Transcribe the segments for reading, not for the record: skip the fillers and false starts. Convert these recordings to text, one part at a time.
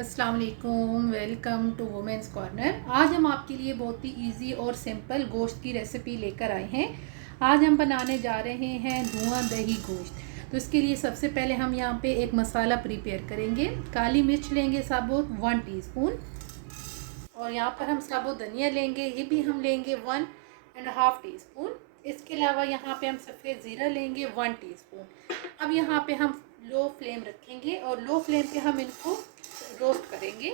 अस्सलाम वालेकुम, welcome to women's corner. आज हम आपके लिए बहुत ही इजी और सिंपल गोश्त की रेसिपी लेकर आए हैं। आज हम बनाने जा रहे हैं धुआं दही गोश्त। तो इसके लिए सबसे पहले हम यहाँ पे एक मसाला प्रिपेयर करेंगे। काली मिर्च लेंगे साबुत 1 टीस्पून, और यहाँ पर हम साबुत धनिया लेंगे, ये भी हम लेंगे 1.5 टीस्पून। इसके अलावा यहाँ पे हम सफ़ेद ज़ीरा लेंगे 1 टीस्पून। अब यहाँ पे हम लो फ्लेम रखेंगे और लो फ्लेम पे हम इनको रोस्ट करेंगे।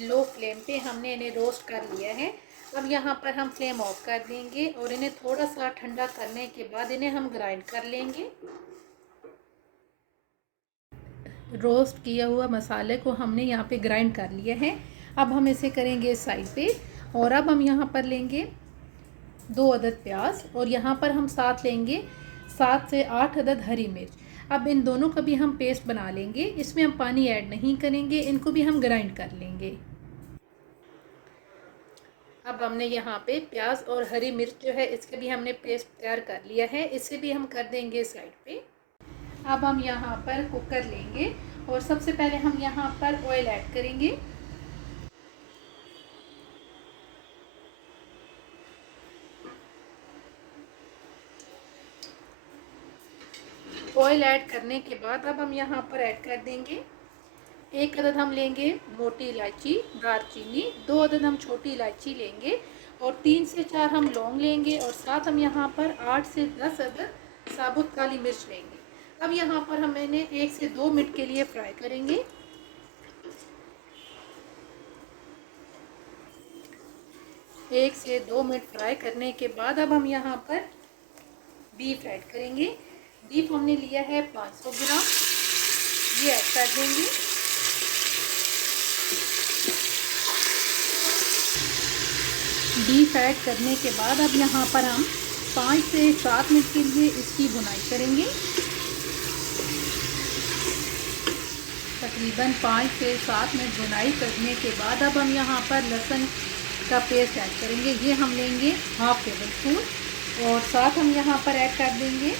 लो फ्लेम पे हमने इन्हें रोस्ट कर लिया है। अब यहाँ पर हम फ्लेम ऑफ कर देंगे और इन्हें थोड़ा सा ठंडा करने के बाद इन्हें हम ग्राइंड कर लेंगे। रोस्ट किया हुआ मसाले को हमने यहाँ पे ग्राइंड कर लिया है। अब हम इसे करेंगे साइड पे, और अब हम यहाँ पर लेंगे 2 अदद प्याज, और यहाँ पर हम साथ लेंगे 7 से 8 अदद हरी मिर्च। अब इन दोनों का भी हम पेस्ट बना लेंगे। इसमें हम पानी ऐड नहीं करेंगे, इनको भी हम ग्राइंड कर लेंगे। अब हमने यहाँ पे प्याज और हरी मिर्च जो है इसके भी हमने पेस्ट तैयार कर लिया है, इसे भी हम कर देंगे साइड पे। अब हम यहाँ पर कुकर लेंगे और सबसे पहले हम यहाँ पर ऑयल ऐड करेंगे। ऑयल ऐड करने के बाद अब हम यहाँ पर ऐड कर देंगे 1 अदद हम लेंगे मोटी इलायची, दालचीनी, 2 अदद हम छोटी इलायची लेंगे, और 3 से 4 हम लौंग लेंगे, और साथ हम यहाँ पर 8 से 10 अदद साबुत काली मिर्च लेंगे। अब यहाँ पर हम इन्हें 1 से 2 मिनट के लिए फ्राई करेंगे। 1 से 2 मिनट फ्राई करने के बाद अब हम यहाँ पर बीफ ऐड करेंगे। बीफ हमने लिया है 500 ग्राम, ये ऐड कर देंगे। बीफ ऐड करने के बाद अब यहाँ पर हम 5 से 7 मिनट के लिए इसकी भुनाई करेंगे। तकरीबन 5 से 7 मिनट भुनाई करने के बाद अब हम यहाँ पर लहसुन का पेस्ट ऐड करेंगे। ये हम लेंगे 1/2 टेबल स्पून, और साथ हम यहाँ पर ऐड कर देंगे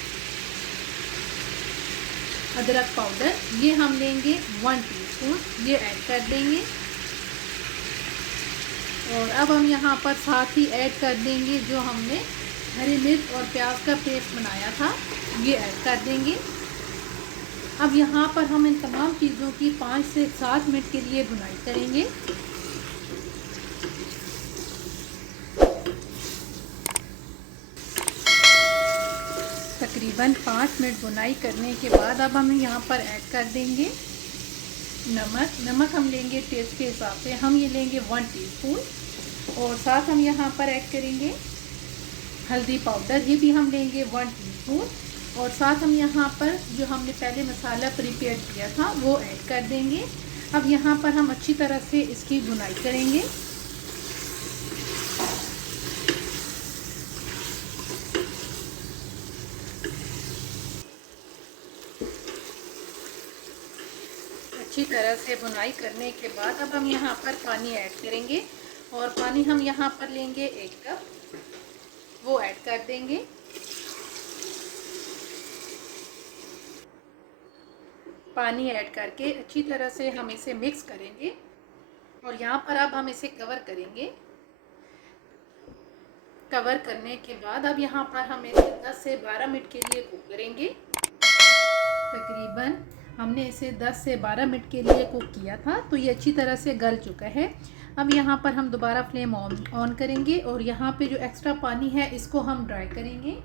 अदरक पाउडर, ये हम लेंगे 1 टीस्पून, ये ऐड कर देंगे। और अब हम यहाँ पर साथ ही ऐड कर देंगे जो हमने हरी मिर्च और प्याज का पेस्ट बनाया था, ये ऐड कर देंगे। अब यहाँ पर हम इन तमाम चीज़ों की 5 से 7 मिनट के लिए भुनाई करेंगे। तकरीबन 5 मिनट भुनाई करने के बाद अब हम यहाँ पर ऐड कर देंगे नमक हम लेंगे टेस्ट के हिसाब से, हम ये लेंगे 1 टीस्पून, और साथ हम यहाँ पर ऐड करेंगे हल्दी पाउडर, ये भी हम लेंगे 1 टीस्पून, और साथ हम यहाँ पर जो हमने पहले मसाला प्रिपेयर किया था वो ऐड कर देंगे। अब यहाँ पर हम अच्छी तरह से इसकी भुनाई करेंगे। अच्छी तरह से भुनाई करने के बाद अब हम यहाँ पर पानी ऐड करेंगे, और पानी हम यहाँ पर लेंगे 1 कप, वो ऐड कर देंगे। पानी ऐड करके अच्छी तरह से हम इसे मिक्स करेंगे, और यहाँ पर अब हम इसे कवर करेंगे। कवर करने के बाद अब यहाँ पर हम इसे 10 से 12 मिनट के लिए कुक करेंगे। तकरीबन हमने इसे 10 से 12 मिनट के लिए कुक किया था, तो ये अच्छी तरह से गल चुका है। अब यहाँ पर हम दोबारा फ्लेम ऑन करेंगे, और यहाँ पे जो एक्स्ट्रा पानी है इसको हम ड्राई करेंगे।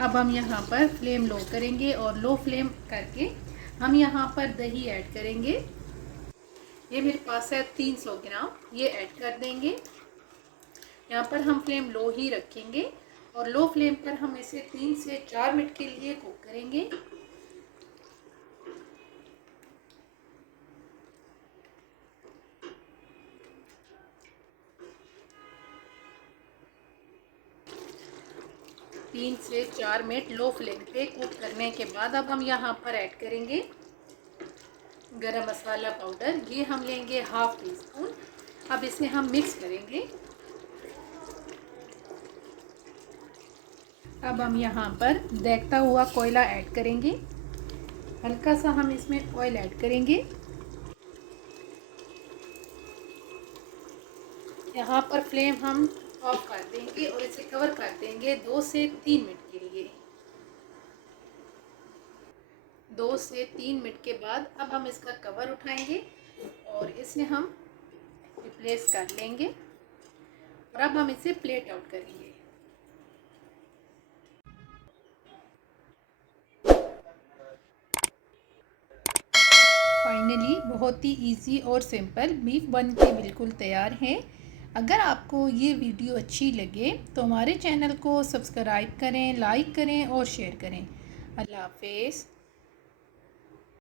अब हम यहाँ पर फ्लेम लो करेंगे, और लो फ्लेम करके हम यहाँ पर दही ऐड करेंगे। ये मेरे पास है 300 ग्राम, ये ऐड कर देंगे। यहाँ पर हम फ्लेम लो ही रखेंगे, और लो फ्लेम पर हम इसे 3 से 4 मिनट के लिए कुक करेंगे। तीन से 4 मिनट लो फ्लेम पे कुक करने के बाद अब हम यहाँ पर ऐड करेंगे गरम मसाला पाउडर, ये हम लेंगे हाफ टी स्पून। अब इसे हम मिक्स करेंगे। अब हम यहाँ पर देखता हुआ कोयला ऐड करेंगे। हल्का सा हम इसमें ऑयल ऐड करेंगे। यहाँ पर फ्लेम हम ऑफ कर देंगे और इसे कवर कर देंगे 2 से 3 मिनट के लिए। 2 से 3 मिनट के बाद अब हम इसका कवर उठाएंगे और इसे हम रिप्लेस कर लेंगे और अब हम इसे प्लेट आउट करेंगे। फाइनली बहुत ही इजी और सिंपल बीफ बन के बिल्कुल तैयार है। अगर आपको ये वीडियो अच्छी लगे तो हमारे चैनल को सब्सक्राइब करें, लाइक करें और शेयर करें। अल्लाह हाफिज़।